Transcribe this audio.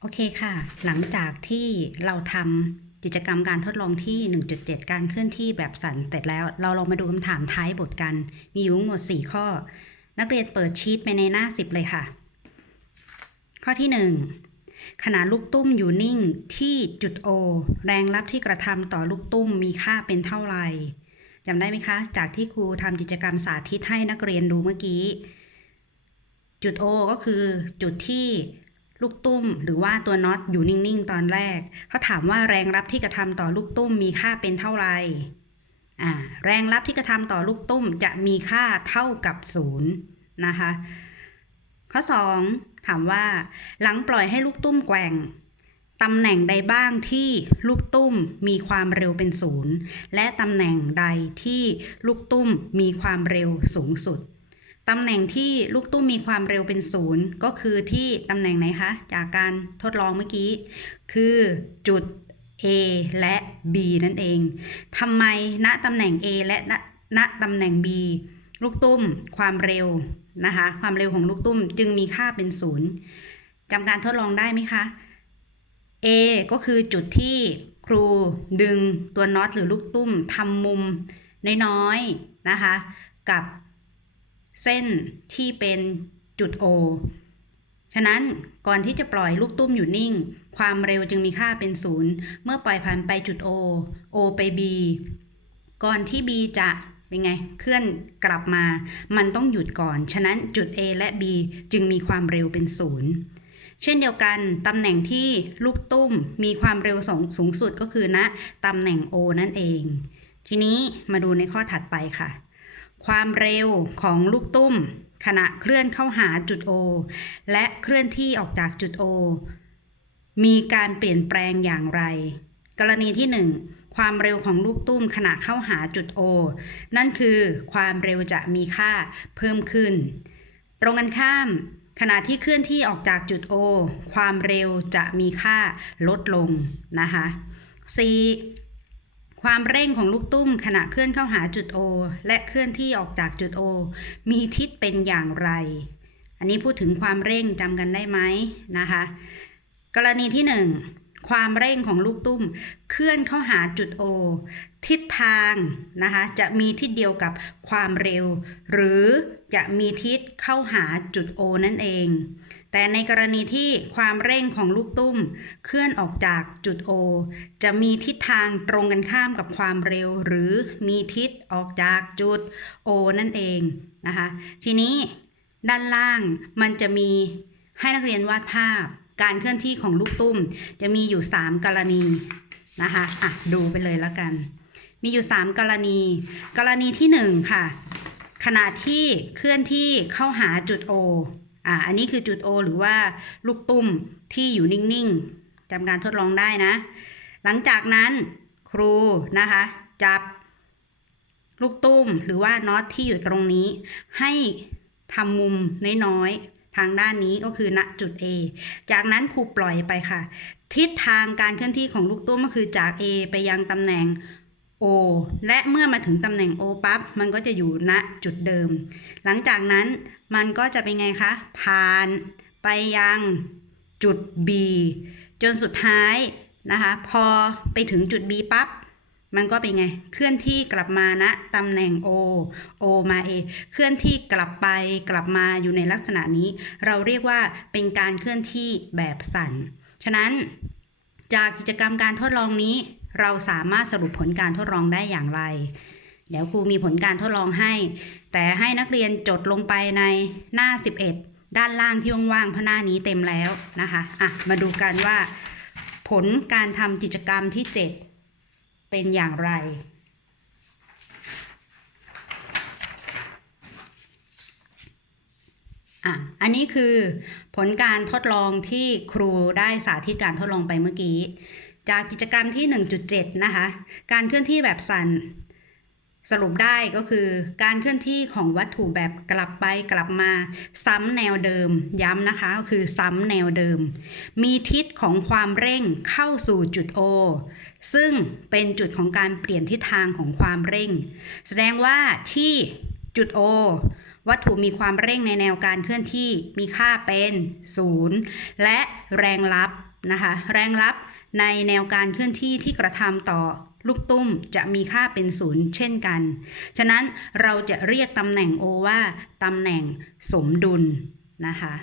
โอเคค่ะ หลังจากที่เราทำกิจกรรมการทดลองที่ 1.7 การเคลื่อนที่แบบสั่นเสร็จแล้ว เราลองมาดูคำถามท้ายบทกัน มีอยู่ทั้งหมด 4 ข้อ นักเรียนเปิดชีตไปในหน้า 10 เลยค่ะ ข้อที่ 1ขณะลูกตุ้มอยู่นิ่งที่จุด O แรงรับที่กระทำต่อลูกตุ้มมีค่าเป็นเท่าไหร่จำได้ไหมคะ จากที่ครูทำกิจกรรมสาธิตให้นักเรียนดูเมื่อกี้ จุด O ก็คือจุดที่ ลูกตุ้มหรือว่าตัวน็อตอยู่นิ่ง ๆ ตอนแรกเขาถามว่าแรงรับที่กระทำต่อลูกตุ้มมีค่าเป็นเท่าไหร่อ่าแรงรับที่กระทำต่อลูกตุ้มจะมีค่าเท่ากับศูนย์นะคะ ข้อ 2 ถามว่า หลังปล่อยให้ลูกตุ้มแกว่งตำแหน่งใดบ้างที่ลูกตุ้มมีความเร็วเป็นศูนย์และตำแหน่งใดที่ลูกตุ้มมีความเร็วสูงสุด ตำแหน่งที่ลูกตุ้มมีความเร็วเป็นศูนย์ก็คือที่ตำแหน่งไหนคะ จากการทดลองเมื่อกี้ คือจุด A และ B นั่นเองทำไมณตำแหน่ง A และณณตำแหน่ง B ลูกตุ้มความเร็วนะคะ ความเร็วของลูกตุ้มจึงมีค่าเป็นศูนย์จำการทดลองได้ไหมคะ A ก็คือจุดที่ครูดึงตัวน็อตหรือลูกตุ้มทำมุมน้อยๆนะคะ กับ เส้นที่เป็นจุด O ฉะนั้นก่อนที่จะปล่อยลูกตุ้มอยู่นิ่ง ความเร็วจึงมีค่าเป็นศูนย์เมื่อปล่อยผ่านไปจุด O O ไป B ก่อนที่ B จะเป็นไง เคลื่อนกลับมา มันต้องหยุดก่อน ฉะนั้นจุด A และ B จึงมีความเร็วเป็นศูนย์เช่นเดียวกัน ตำแหน่งที่ลูกตุ้มมีความเร็วสูงสูงสุดก็คือณนะตำแหน่ง O นั่นเอง ทีนี้มาดูในข้อถัดไปค่ะ ความเร็วของลูกตุ้ม ขณะเคลื่อนเข้าหาจุด O และเคลื่อนที่ออกจากจุด O มีการเปลี่ยนแปลงอย่างไร กรณีที่ 1 ความเร็วของลูกตุ้มขณะเข้าหาจุด O นั่นคือความเร็วจะมีค่าเพิ่มขึ้น ตรงกันข้าม ขณะที่เคลื่อนที่ออกจากจุด O ความเร็วจะมีค่าลดลงนะคะ 4. ความเร่งของลูกตุ้มขณะเคลื่อนเข้าหาจุด O และเคลื่อนที่ออกจากจุด O มีทิศเป็นอย่างไร อันนี้พูดถึงความเร่งจำกันได้ไหมนะคะ กรณีที่ 1 ความเร่งของลูกตุ้ม เคลื่อนเข้าหาจุด O ทิศทางนะคะจะมีทิศเดียวกับความเร็ว หรือจะมีทิศเข้าหาจุด O นั่นเอง แต่ในกรณีที่ความเร่งของลูกตุ้ม เคลื่อนออกจากจุด O จะมีทิศทางตรงกันข้ามกับความเร็ว หรือมีทิศออกจากจุด O นั่นเองนะคะทีนี้ด้านล่างมันจะมีให้นักเรียนวาดภาพ การเคลื่อนที่ของลูกตุ้ม จะมีอยู่ 3 กรณีนะคะอะดูไปเลยแล้วกัน มีอยู่ 3 กรณี กรณีที่ 1 ค่ะ ขณะที่เคลื่อนที่เข้าหาจุด O อ่าอันนี้คือจุด O หรือว่าลูกตุ้มที่อยู่นิ่งๆจำการทดลองได้นะ หลังจากนั้นครูนะคะจับลูกตุ้มหรือว่าน็อตที่อยู่ตรงนี้ ให้ทำมุมน้อยๆ ทางด้านนี้ก็คือณจุด A จากนั้นครูปล่อยไปค่ะ ทิศทางการเคลื่อนที่ของลูกตุ้มก็คือจาก A ไปยังตำแหน่ง O และเมื่อมาถึงตำแหน่ง O ปั๊บมันก็จะอยู่ณจุดเดิม หลังจากนั้นมันก็จะเป็นไงคะผ่านไปยังจุด B จนสุดท้ายนะคะ พอไปถึงจุด B ปั๊บ มันก็เป็นไง เคลื่อนที่กลับมาณตำแหน่ง O O มา A เคลื่อนที่กลับไปกลับมาอยู่ในลักษณะนี้ เราเรียกว่าเป็นการเคลื่อนที่แบบสั่น ฉะนั้นจากกิจกรรมการทดลองนี้ เราสามารถสรุปผลการทดลองได้อย่างไร เดี๋ยวครูมีผลการทดลองให้ แต่ให้นักเรียนจดลงไปในหน้า 11 ด้านล่างที่ว่างๆเพราะหน้านี้เต็มแล้วนะคะ อะ มาดูกันว่า ผลการทำกิจกรรมที่ 7 เป็นอย่างไร อะ อันนี้คือผลการทดลองที่ครูได้สาธิตการทดลองไปเมื่อกี้ จากกิจกรรมที่ 1.7 นะคะ การเคลื่อนที่แบบสั่น สรุปได้ก็คือการเคลื่อนที่ของวัตถุแบบกลับไปกลับมา ซ้ำแนวเดิม ย้ำนะคะก็คือซ้ำแนวเดิม มีทิศของความเร่งเข้าสู่จุด O ซึ่งเป็นจุดของการเปลี่ยนทิศทางของความเร่ง แสดงว่าที่จุด O วัตถุมีความเร่งในแนวการเคลื่อนที่มีค่าเป็น 0 และแรงลับนะคะ แรงลับ ในแนวการเคลื่อนที่ที่กระทำต่อลูกตุ้มจะมีค่าเป็นศูนย์เช่นกัน ฉะนั้นเราจะเรียกตำแหน่ง O ว่าตำแหน่งสมดุลนะคะ